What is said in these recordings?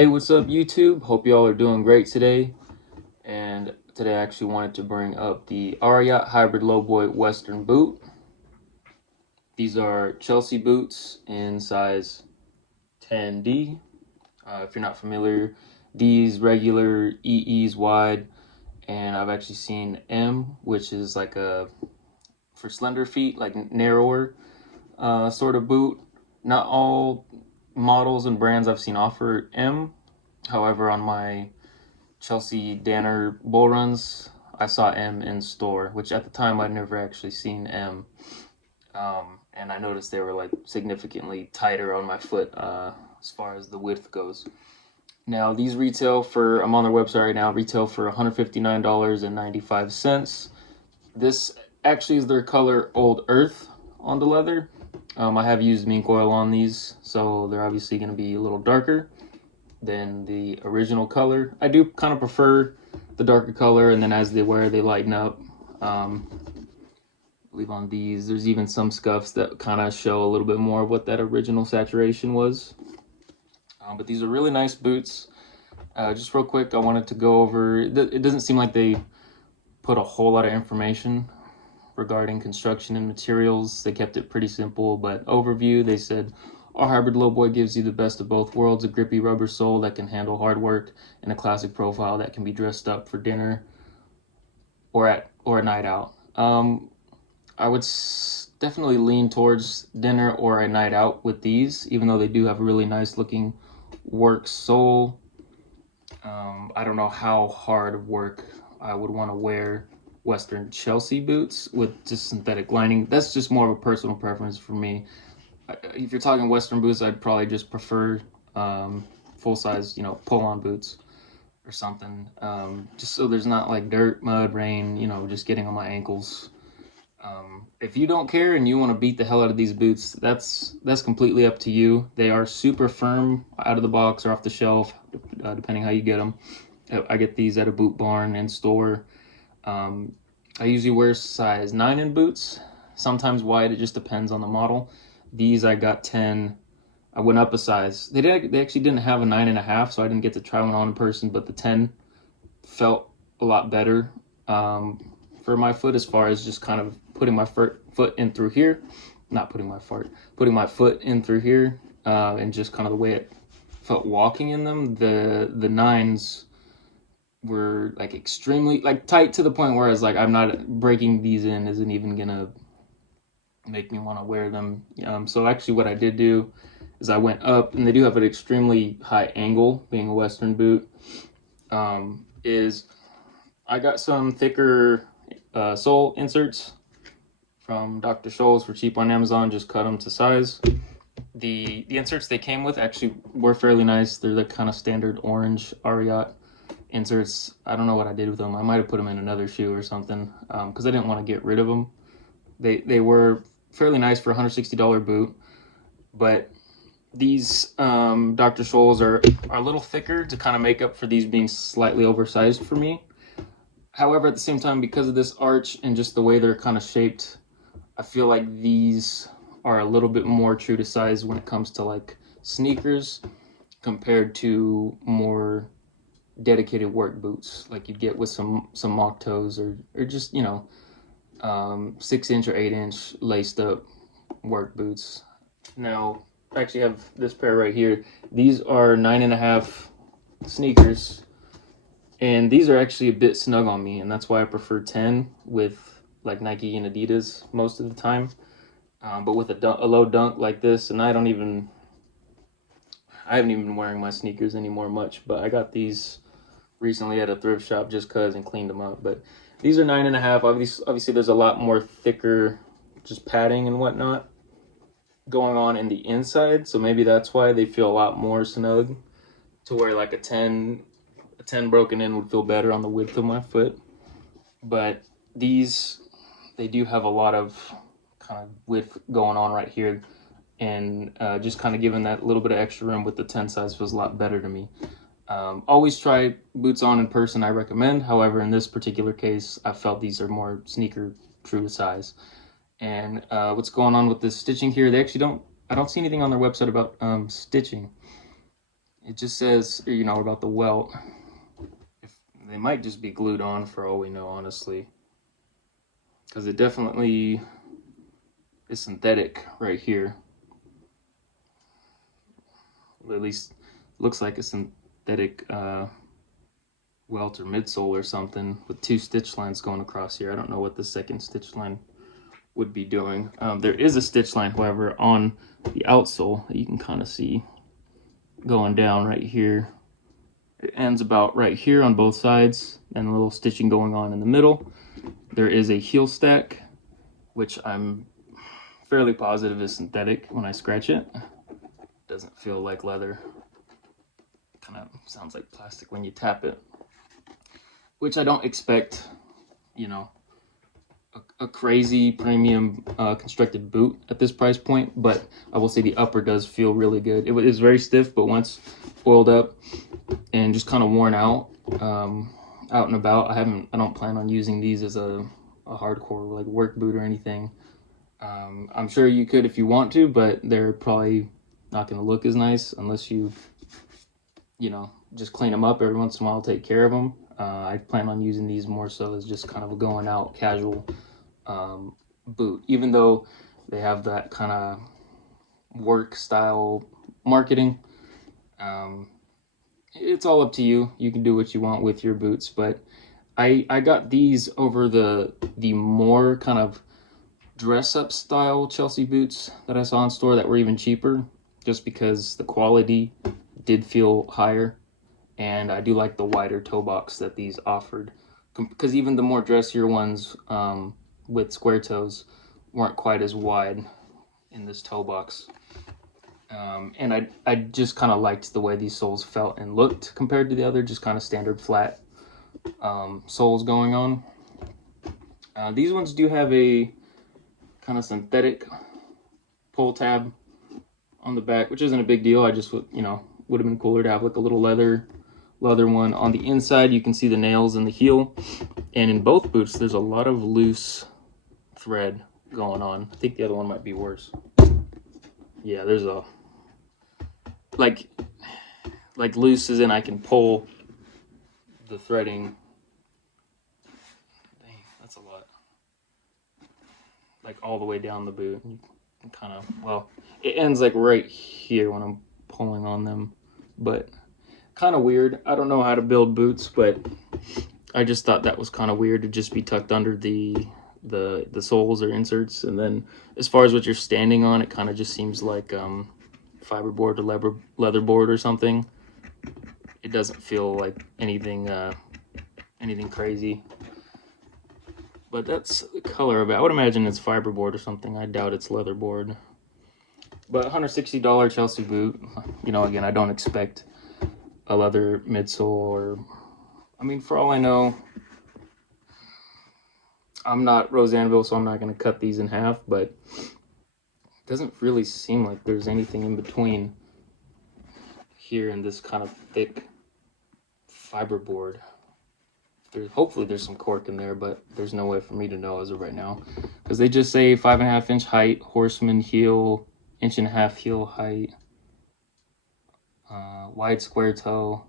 Hey, what's up, YouTube? Hope y'all are doing great today. And today I actually wanted to bring up the Ariat Hybrid Lowboy Western boot. These are Chelsea boots in size 10D. If you're not familiar, D's regular, EE's wide, and I've actually seen M, which is like for slender feet, like narrower sort of boot. Not all models and brands I've seen offer M. However, on my Chelsea Danner bull runs, I saw M in store, which at the time I'd never actually seen M. And I noticed they were like significantly tighter on my foot as far as the width goes. Now these retail for, I'm on their website right now, retail for $159.95. This actually is their color Old Earth on the leather. I have used mink oil on these, so they're obviously going to be a little darker than the original color. I do kind of prefer the darker color, and then as they wear, they lighten up. I believe on these, there's even some scuffs that kind of show a little bit more of what that original saturation was. But these are really nice boots. Just real quick, I wanted to go over, it doesn't seem like they put a whole lot of information regarding construction and materials. They kept it pretty simple, but overview, they said, our hybrid lowboy gives you the best of both worlds, a grippy rubber sole that can handle hard work and a classic profile that can be dressed up for dinner or a night out. I would definitely lean towards dinner or a night out with these, even though they do have a really nice looking work sole. I don't know how hard of work I would want to wear Western Chelsea boots with just synthetic lining. That's just more of a personal preference for me. If you're talking Western boots, I'd probably just prefer full-size, pull-on boots or something. Just so there's not like dirt, mud, rain, just getting on my ankles. If you don't care and you want to beat the hell out of these boots, that's completely up to you. They are super firm out of the box or off the shelf, depending how you get them. I get these at a boot barn in store. I usually wear size 9 in boots, sometimes wide, it just depends on the model. These I got 10. I went up a size. They actually didn't have a 9.5, so I didn't get to try one on in person, but the 10 felt a lot better for my foot, as far as just kind of putting my foot in through here. Putting my foot in through here, and just kind of the way it felt walking in them. The 9s were like extremely like tight to the point where I was like, I'm not breaking these in isn't even gonna make me want to wear them. So actually what I did do is I went up, and they do have an extremely high angle being a Western boot. Is I got some thicker sole inserts from Dr. Scholl's for cheap on Amazon, just cut them to size. The inserts they came with actually were fairly nice. They're the kind of standard orange Ariat inserts. I don't know what I did with them. I might have put them in another shoe or something, because I didn't want to get rid of them. They were fairly nice for a $160 boot, but these Dr. Scholl's are a little thicker to kind of make up for these being slightly oversized for me. However, at the same time, because of this arch and just the way they're kind of shaped, I feel like these are a little bit more true to size when it comes to like sneakers compared to more dedicated work boots like you'd get with some mock toes or just 6-inch or 8-inch laced up work boots. Now I actually have this pair right here. These are 9.5 sneakers, and these are actually a bit snug on me, and that's why I prefer 10 with like Nike and Adidas most of the time. But with a low dunk like this, and I haven't even been wearing my sneakers anymore much, but I got these recently at a thrift shop just cause and cleaned them up. But these are 9.5. Obviously there's a lot more thicker just padding and whatnot going on in the inside, so maybe that's why they feel a lot more snug, to where like a 10 broken in would feel better on the width of my foot. But these, they do have a lot of kind of width going on right here, and just kind of giving that little bit of extra room with the 10 size feels a lot better to me. Always try boots on in person, I recommend. However, in this particular case, I felt these are more sneaker true to size. And what's going on with this stitching here, they actually I don't see anything on their website about stitching. It just says, you know, about the welt. If they might just be glued on for all we know, honestly, because it definitely is synthetic right here. Or at least looks like a synthetic welt or midsole or something with 2 stitch lines going across here. I don't know what the second stitch line would be doing. There is a stitch line, however, on the outsole that you can kind of see going down right here. It ends about right here on both sides, and a little stitching going on in the middle. There is a heel stack, which I'm fairly positive is synthetic when I scratch it. Doesn't feel like leather. Kind of sounds like plastic when you tap it, which I don't expect, you know, a crazy premium constructed boot at this price point, but I will say the upper does feel really good. It is very stiff, but once oiled up and just kind of worn out and about, I don't plan on using these as a hardcore like work boot or anything. I'm sure you could if you want to, but they're probably not going to look as nice unless you know, just clean them up every once in a while, take care of them. I plan on using these more so as just kind of a going out casual boot, even though they have that kind of work style marketing. It's all up to you. You can do what you want with your boots, but I got these over the more kind of dress up style Chelsea boots that I saw in store that were even cheaper, just because the quality did feel higher. And I do like the wider toe box that these offered, because even the more dressier ones with square toes weren't quite as wide in this toe box. And I just kind of liked the way these soles felt and looked compared to the other just kind of standard flat soles going on. These ones do have a kind of synthetic pull tab on the back, which isn't a big deal. I just would, you know, would have been cooler to have like a little leather one. On the inside, you can see the nails in the heel, and in both boots there's a lot of loose thread going on. I think the other one might be worse. Yeah, there's a like loose as in I can pull the threading. Dang, that's a lot. Like all the way down the boot. Kind of, well, it ends like right here when I'm pulling on them, but kind of weird. I don't know how to build boots, but I just thought that was kind of weird to just be tucked under the soles or inserts. And then as far as what you're standing on, it kind of just seems like fiberboard or leather board or something. It doesn't feel like anything crazy. But that's the color of it. I would imagine it's fiberboard or something. I doubt it's leatherboard. But $160 Chelsea boot. You know, again, I don't expect a leather midsole or... I mean, for all I know, I'm not Rosanville, so I'm not going to cut these in half, but it doesn't really seem like there's anything in between here in this kind of thick fiberboard. Hopefully there's some cork in there, but there's no way for me to know as of right now, because they just say 5.5 inch height, horseman heel, 1.5 inch heel height, wide square toe.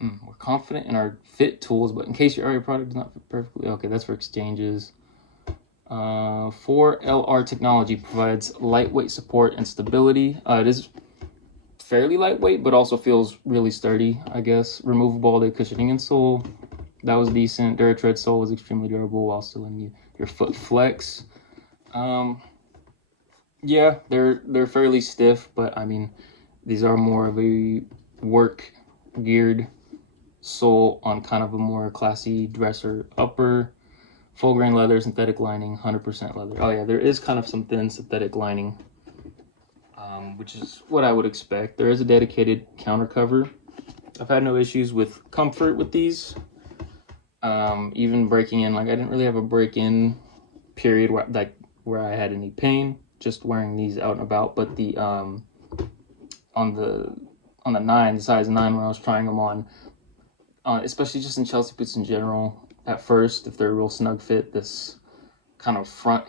We're confident in our fit tools, but in case your area product does not fit perfectly, okay, that's for exchanges. 4LR technology provides lightweight support and stability. It is fairly lightweight, but also feels really sturdy, I guess. Removable all-day cushioning insole. That was decent. Duratread sole was extremely durable while still in your foot flex. Yeah, they're fairly stiff, but I mean, these are more of a work geared sole on kind of a more classy dresser upper. Full grain leather, synthetic lining, 100% leather. Oh yeah, there is kind of some thin synthetic lining, which is what I would expect. There is a dedicated counter cover. I've had no issues with comfort with these. Even breaking in, like I didn't really have a break-in period where I had any pain. Just wearing these out and about. But the on the size 9 when I was trying them on, especially just in Chelsea boots in general. At first, if they're a real snug fit, this kind of front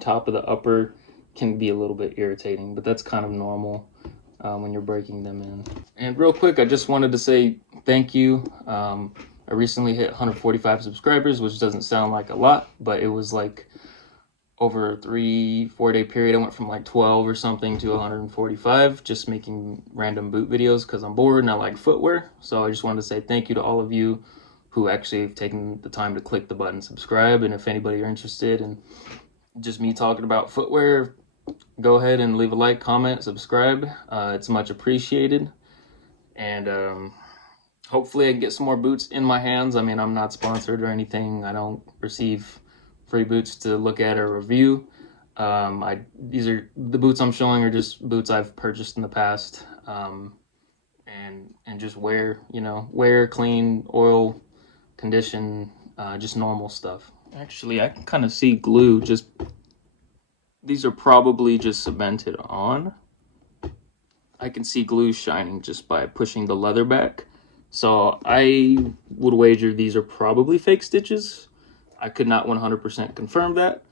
top of the upper can be a little bit irritating, but that's kind of normal. when you're breaking them in. And real quick, I just wanted to say thank you. I recently hit 145 subscribers, which doesn't sound like a lot, but it was like over a 3-4 day period. I went from like 12 or something to 145, just making random boot videos because I'm bored and I like footwear. So I just wanted to say thank you to all of you who actually have taken the time to click the button subscribe. And if anybody are interested in just me talking about footwear, go ahead and leave a like, comment, subscribe. It's much appreciated. And hopefully I can get some more boots in my hands. I mean, I'm not sponsored or anything. I don't receive free boots to look at or review. These are the boots I'm showing are just boots I've purchased in the past, and just wear, clean, oil, condition, just normal stuff. Actually, I can kind of see glue. These are probably just cemented on. I can see glue shining just by pushing the leather back. So I would wager these are probably fake stitches. I could not 100% confirm that.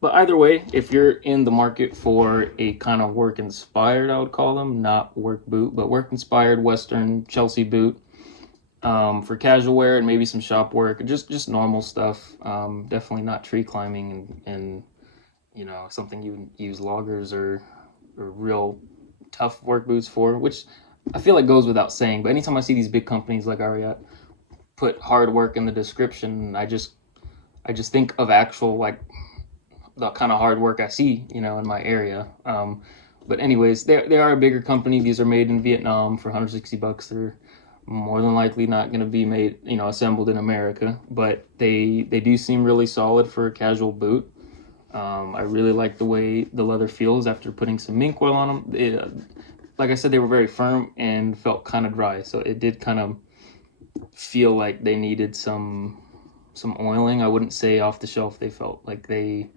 But either way, if you're in the market for a kind of work-inspired, I would call them, not work boot, but work-inspired Western Chelsea boot, for casual wear and maybe some shop work, just normal stuff. Definitely not tree climbing and something you use loggers or real tough work boots for, which I feel like goes without saying. But anytime I see these big companies like Ariat put hard work in the description, I just think of actual, like, the kind of hard work I see, in my area. But anyways, they are a bigger company. These are made in Vietnam for $160. They're more than likely not going to be made, assembled in America, but they do seem really solid for a casual boot. I really like the way the leather feels after putting some mink oil on them. Like I said, they were very firm and felt kind of dry, so it did kind of feel like they needed some oiling. I wouldn't say off the shelf they felt like they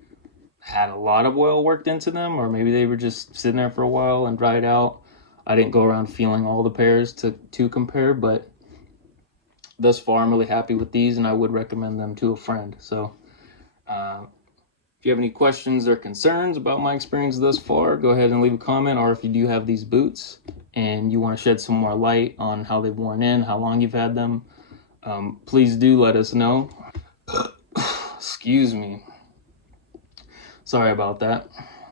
had a lot of oil worked into them, or maybe they were just sitting there for a while and dried out. I didn't go around feeling all the pairs to compare, but thus far I'm really happy with these, and I would recommend them to a friend. So if you have any questions or concerns about my experience thus far, go ahead and leave a comment. Or if you do have these boots and you want to shed some more light on how they've worn in, how long you've had them, please do let us know. Excuse me. Sorry about that.